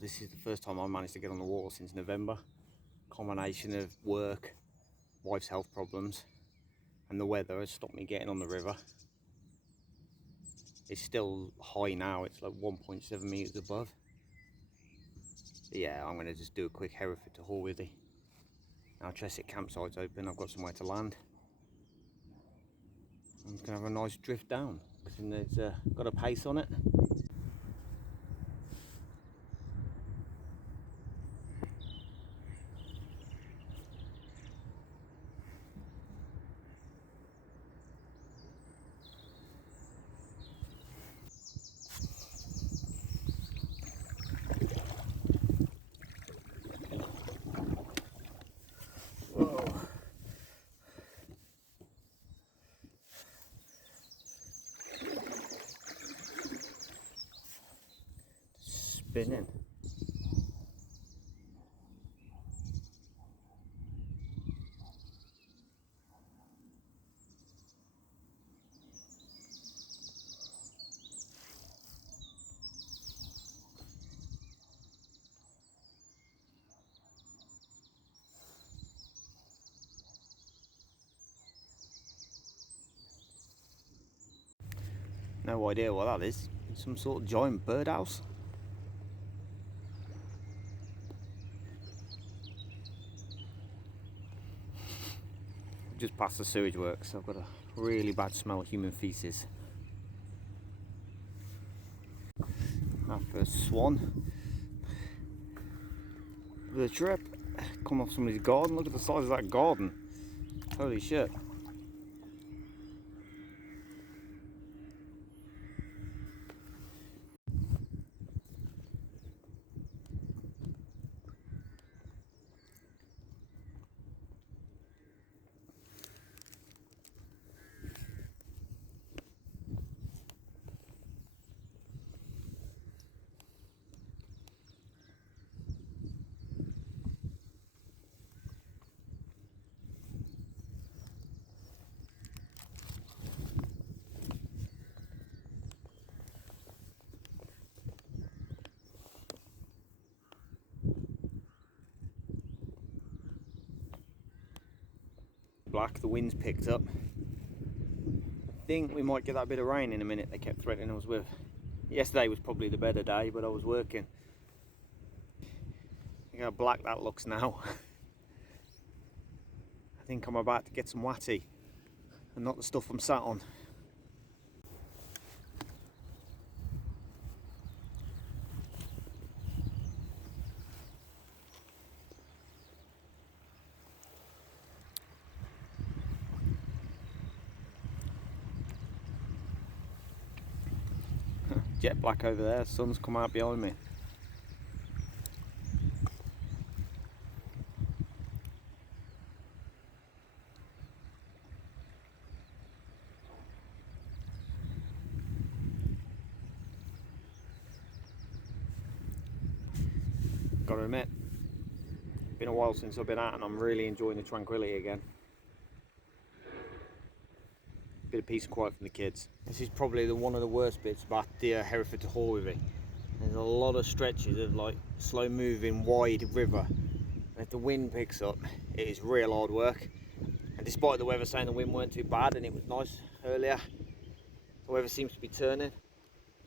this is the first time I managed to get on the water since November. Combination of work, wife's health problems, and the weather has stopped me getting on the river. It's still high now, it's like 1.7 metres above. But yeah, I'm going to just do a quick Hereford to Hoarwithy. Now Tresseck campsite's open, I've got somewhere to land. I'm just going to have a nice drift down, because it's got a pace on it. Spinning. No idea what that is. It's some sort of giant birdhouse. Just past the sewage works, I've got a really bad smell of human feces. Our first swan of the trip. Come off somebody's garden. Look at the size of that garden. Holy shit. Black, the wind's picked up. I think we might get that bit of rain in a minute they kept threatening us with. Yesterday was probably the better day, but I was working. Look how black that looks now. I think I'm about to get some watty and not the stuff I'm sat on. Jet black over there, sun's come out behind me. Gotta admit, been a while since I've been out and I'm really enjoying the tranquility again. Bit of peace and quiet from the kids. This is probably one of the worst bits about the Hereford to Hoarwithy. There's a lot of stretches of like slow moving wide river, and if the wind picks up it is real hard work. And despite the weather saying the wind weren't too bad and it was nice earlier, the weather seems to be turning.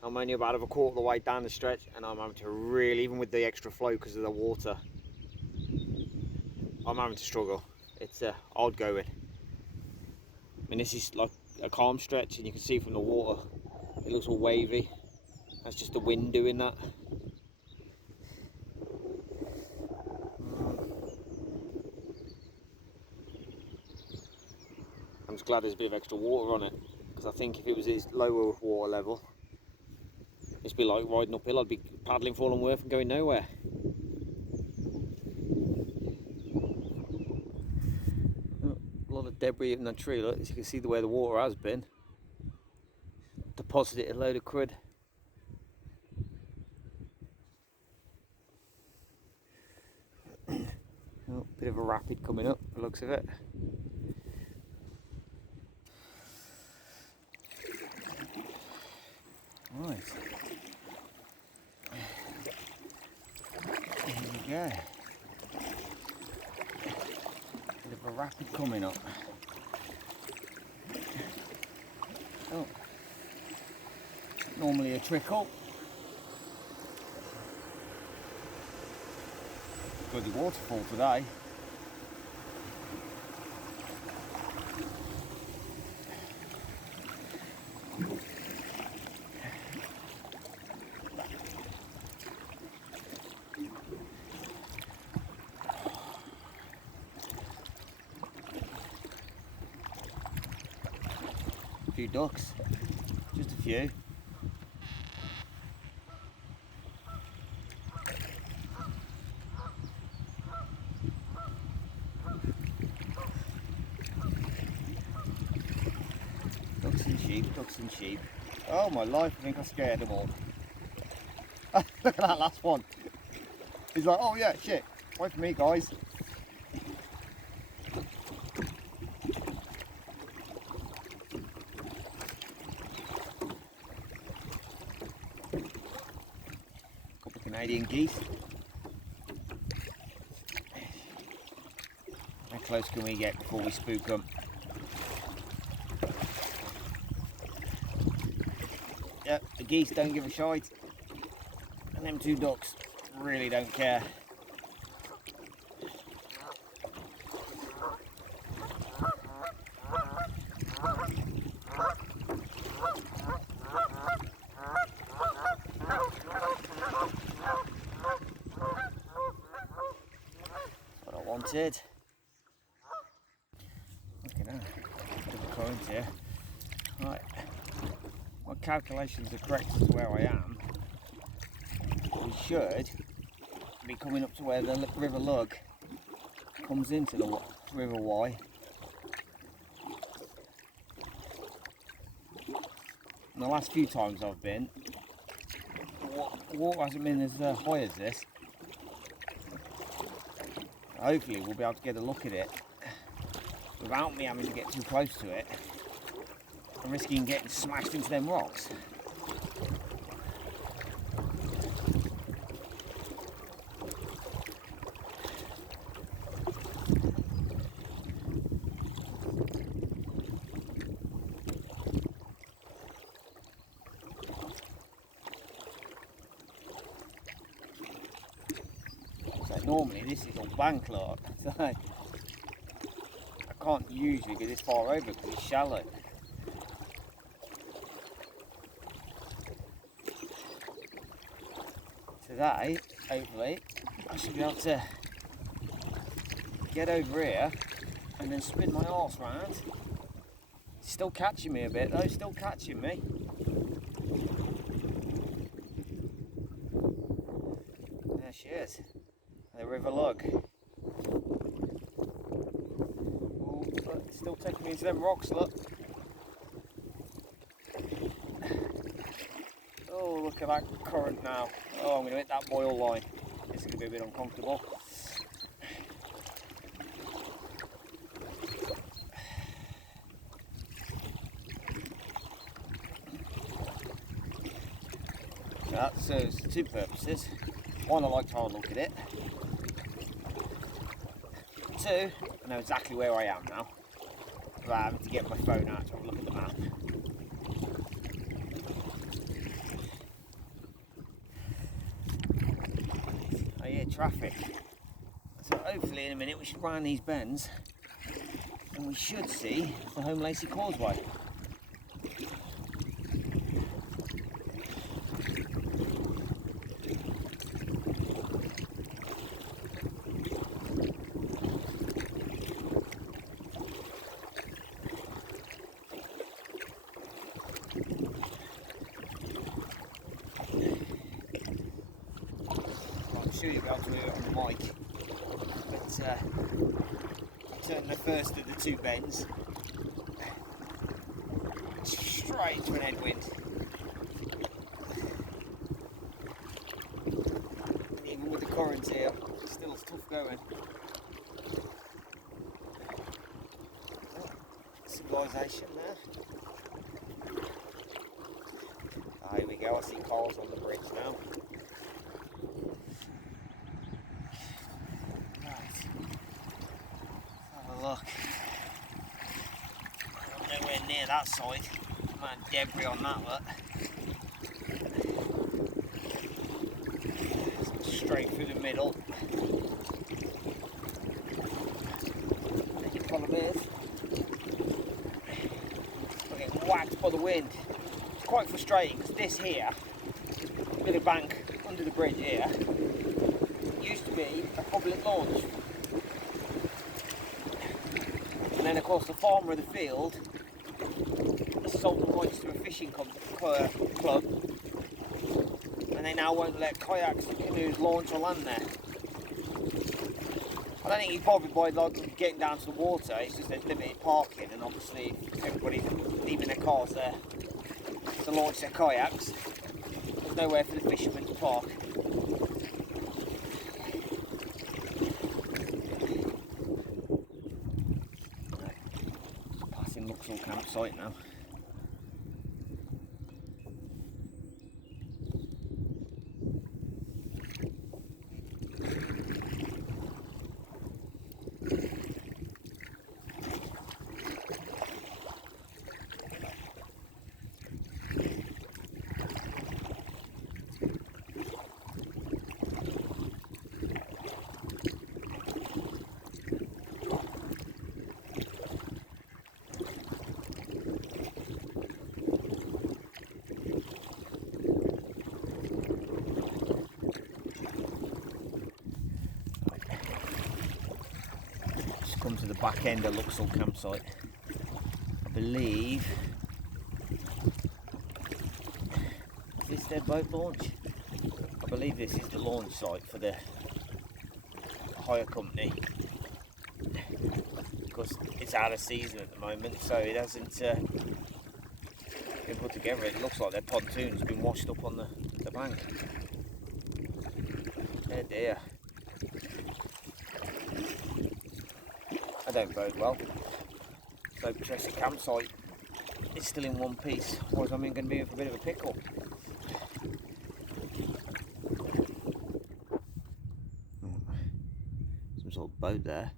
I'm only about a quarter of the way down the stretch and I'm having to really, even with the extra flow because of the water, I'm having to struggle. It's hard going. I mean, this is like a calm stretch and you can see from the water it looks all wavy. That's just the wind doing that. I'm just glad there's a bit of extra water on it, because I think if it was its lower water level it'd be like riding uphill. I'd be paddling for all I'm worth and going nowhere. A lot of debris in that tree, look, as you can see the way the water has been. Deposited a load of crud. Oh, bit of a rapid coming up, the looks of it. Right. go. Bit of a rapid coming up. Oh, normally a trickle. Bloody waterfall today. A few ducks, just a few. Ducks and sheep. Oh my life, I think I scared them all. Look at that last one. He's like, oh yeah, shit, wait for me guys. Couple of Canadian geese. How close can we get before we spook them? Yep, the geese don't give a shite, and them two ducks really don't care. That's what I wanted. Look at that, double current here. Right. My calculations are correct as to where I am. We should be coming up to where the River Lugg comes into the River Wye. And the last few times I've been, the water hasn't been as high as this. Hopefully we'll be able to get a look at it without me having to get too close to it and risking getting smashed into them rocks. So normally this is all bank lot, so I can't usually be this far over because it's shallow. Today, hopefully, I should be able to get over here and then spin my arse round. Still catching me a bit though, still catching me. There she is, the River Lugg. Oh, look, it's still taking me into them rocks, look. Oh, look at that current now. Oh, I'm going to hit that boil line. This is going to be a bit uncomfortable. That serves two purposes. One, I like to have a look at it. Two, I know exactly where I am now, without having to get my phone out to have a look at the map. Oh yeah, traffic. So hopefully in a minute we should round these bends and we should see the Holme Lacey Causeway. You'll be able to hear it on the mic, but turn the first of the two bends straight into an headwind. Even with the current here, it's still tough going. Oh, civilization there. Here we go, I see cars on the bridge now. that side. Man, debris on that, look. Straight through the middle. The problem is, we're getting whacked by the wind. It's quite frustrating because this here, little bank under the bridge here, used to be a public launch. And then of course the farmer of the field sold the rights to a fishing club, and they now won't let kayaks and canoes launch or land there. I don't think he's bothered by like getting down to the water, it's just there's limited parking, and obviously everybody's leaving their cars there to launch their kayaks. There's nowhere for the fishermen to park. Just passing Lucksall Campsite now. Come to the back end of Lucksall Campsite. I believe is this their boat launch? I believe this is the launch site for the hire company, because it's out of season at the moment, so it hasn't been put together. It looks like their pontoon's been washed up on the bank. Oh dear. I don't bode well. So Tresseck Campsite is still in one piece, otherwise I'm going to be in for a bit of a pickle. Some sort of boat there.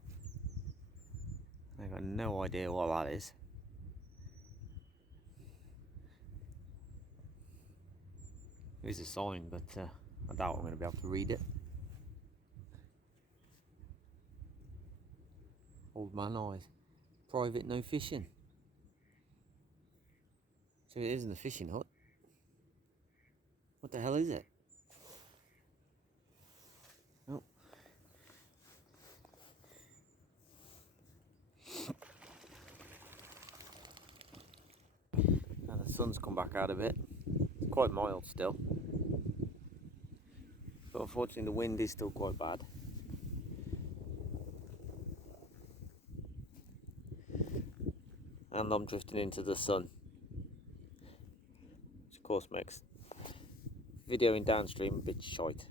I've got no idea what that is. There is a sign, but I doubt I'm going to be able to read it. Old man eyes. Private, no fishing. So it isn't a fishing hut. What the hell is it? Oh. Now the sun's come back out a bit. It's quite mild still. But unfortunately the wind is still quite bad. And I'm drifting into the sun, which of course makes videoing downstream a bit shite.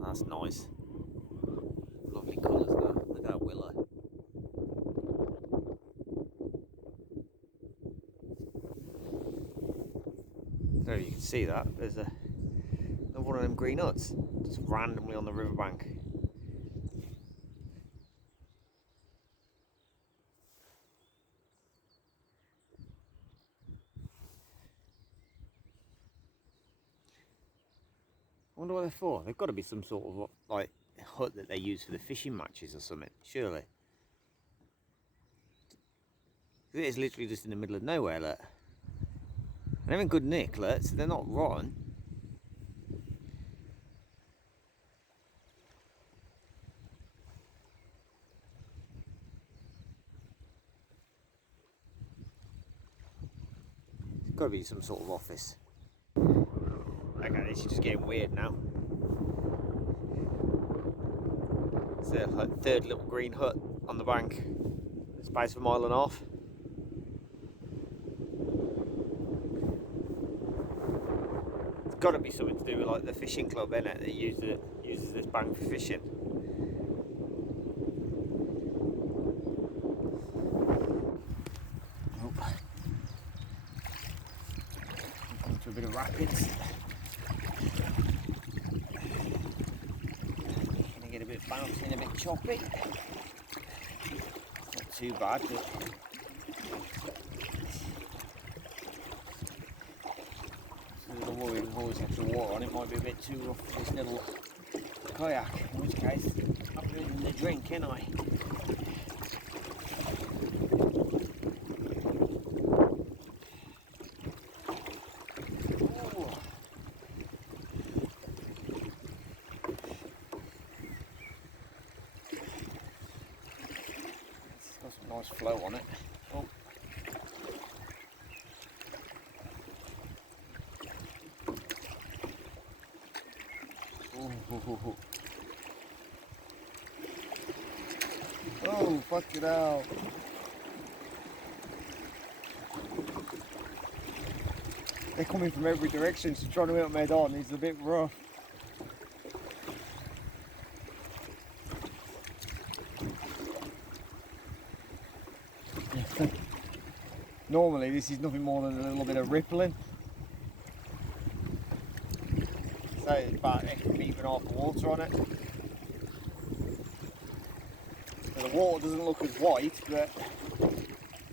That's nice. Lovely colours there. Look at that willow. There you can see that. There's another one of them green nuts just randomly on the riverbank. I wonder what they're for. They've got to be some sort of like hut that they use for the fishing matches or something, surely. It is literally just in the middle of nowhere, look. They're in good nick, look, so they're not rotten. It's got to be some sort of office. Okay, this is just getting weird now. It's a like, third little green hut on the bank. Space of a mile and a half. Got to be something to do with like the fishing club, innit, that uses this bank for fishing. Oh. Come to a bit of rapids. bouncing a bit choppy. Not too bad, but a little worried with always extra water on it, might be a bit too rough for this little kayak, in which case I'm doing the drink, ain't I? Nice flow on it. Oh. Ooh. Oh, fuck it out. They're coming from every direction, so trying to hit them head on is a bit rough. Normally this is nothing more than a little bit of rippling. So it's about an extra metre and a half of water on it. So the water doesn't look as white, but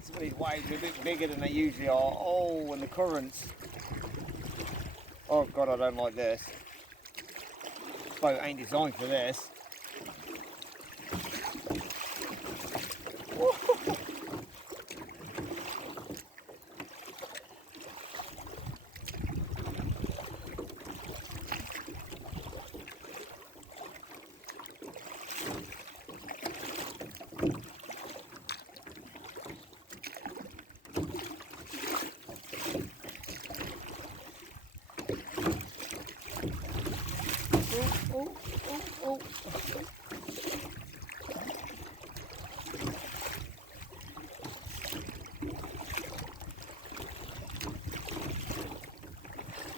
some of these waves are a bit bigger than they usually are. Oh, and the currents. Oh God, I don't like this. This boat ain't designed for this. Oh.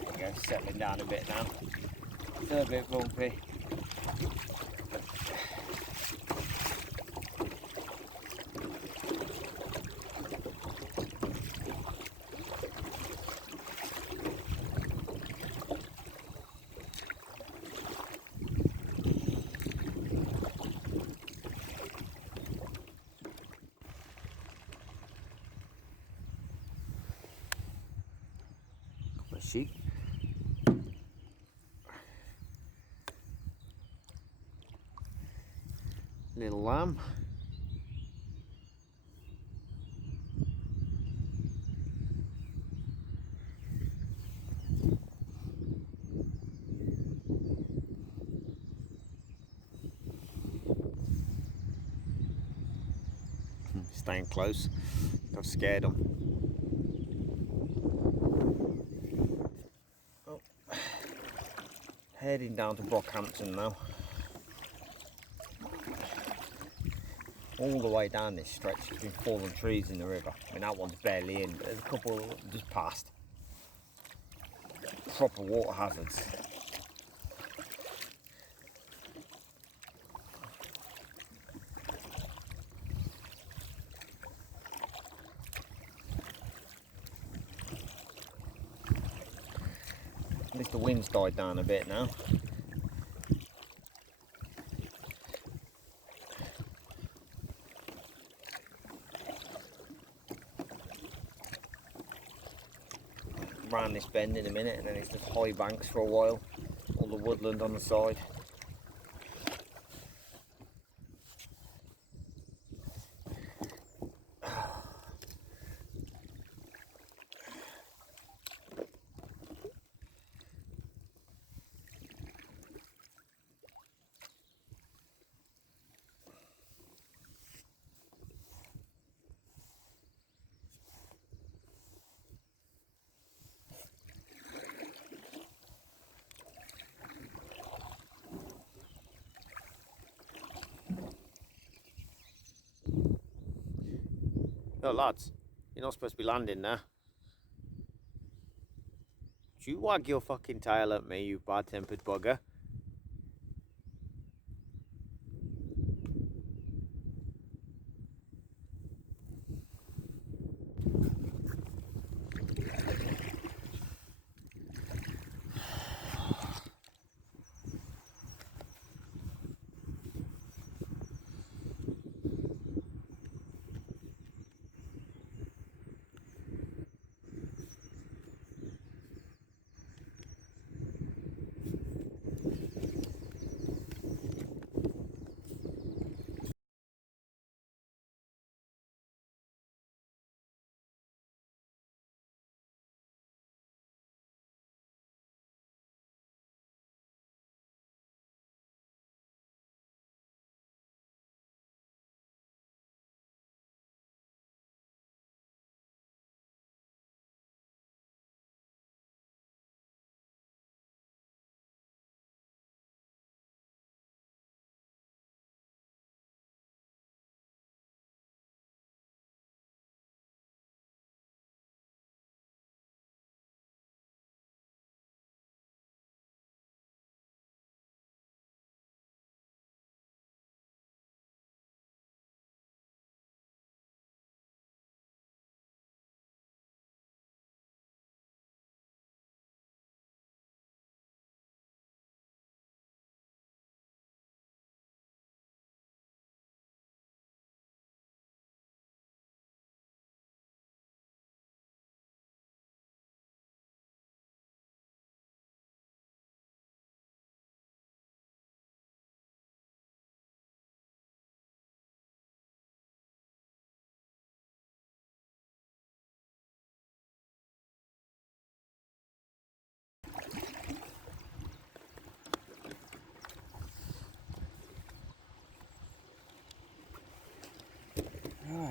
There we go, settling down a bit now. Still a bit bumpy. Sheep. Little lamb. Staying close. I've scared them. Heading down to Brockhampton now. All the way down this stretch between fallen trees in the river. I mean, that one's barely in, but there's a couple just past. Proper water hazards. At least the wind's died down a bit now. Round this bend in a minute, and then it's just high banks for a while. All the woodland on the side. No, lads, you're not supposed to be landing there. Do you wag your fucking tail at me, you bad-tempered bugger?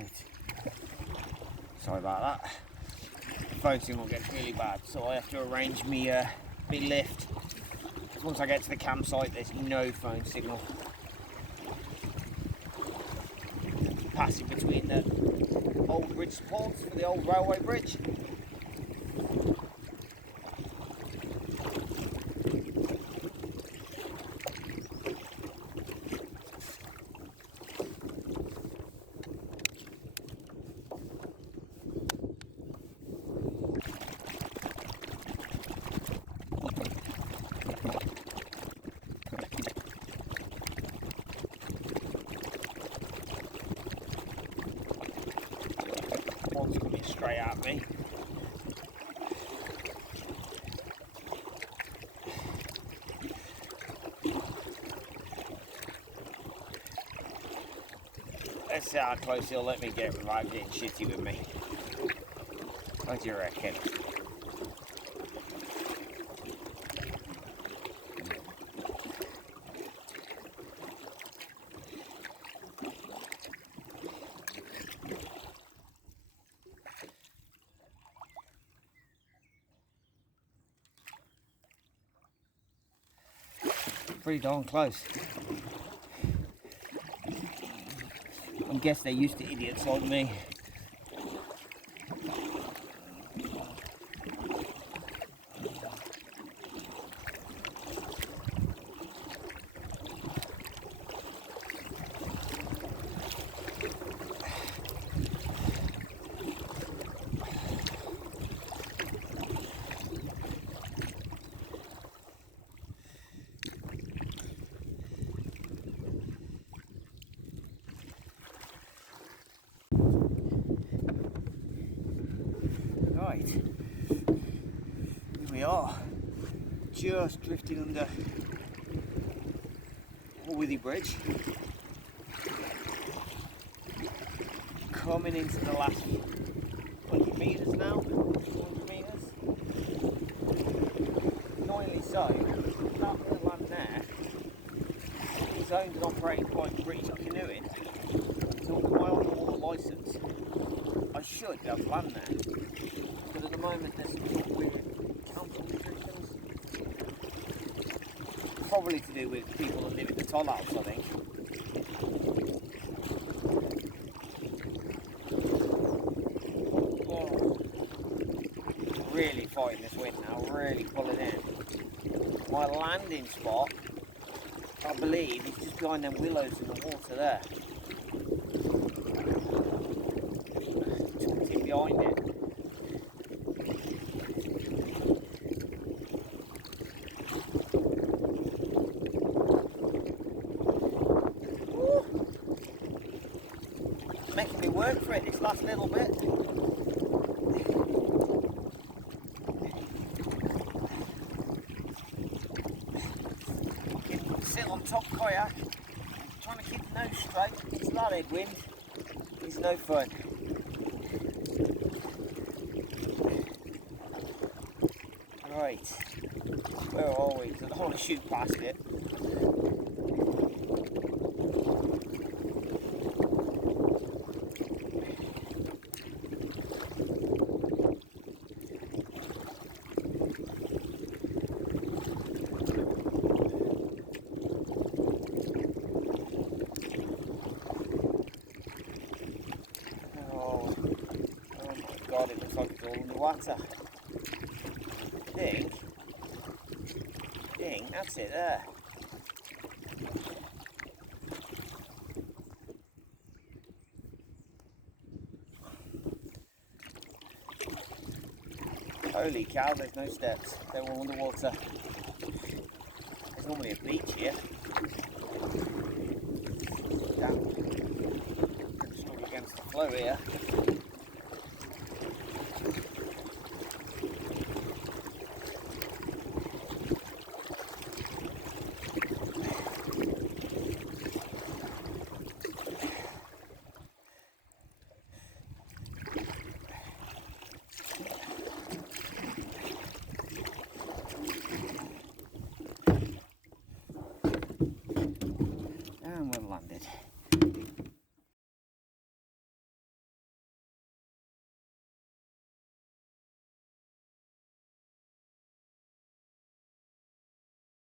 Right. Sorry about that. The phone signal gets really bad, so I have to arrange me lift. Once I get to the campsite, there's no phone signal. Passing between the old bridge supports for the old railway bridge. One's coming straight at me. Let's see how close he'll let me get without getting shitty with me. What do you reckon? Pretty darn close. I guess they're used to idiots like me. Right, here we are, just drifting under Hoarwithy Bridge, coming into the last 20 metres now, 200 metres. Annoyingly so, that bit of land there is owned and operated by British Canoeing, so with my underwater licence I should be able to land there. But at the moment there's some weird council restrictions. Probably to do with people that live in the toll house, I think. Oh, really fighting this wind now, really pulling in. My landing spot, I believe, is just behind them willows in the water there. Tucked in behind it. Making me work for it this last little bit. Sit on top kayak, trying to keep the nose straight. It's that headwind. It's no fun. Right, where are we? 'Cause I don't want to shoot past it. God, it looks like it's all underwater. Ding, that's it there. Holy cow, there's no steps. They're all underwater. There's normally a beach here. Damn. Pretty strong against the flow here.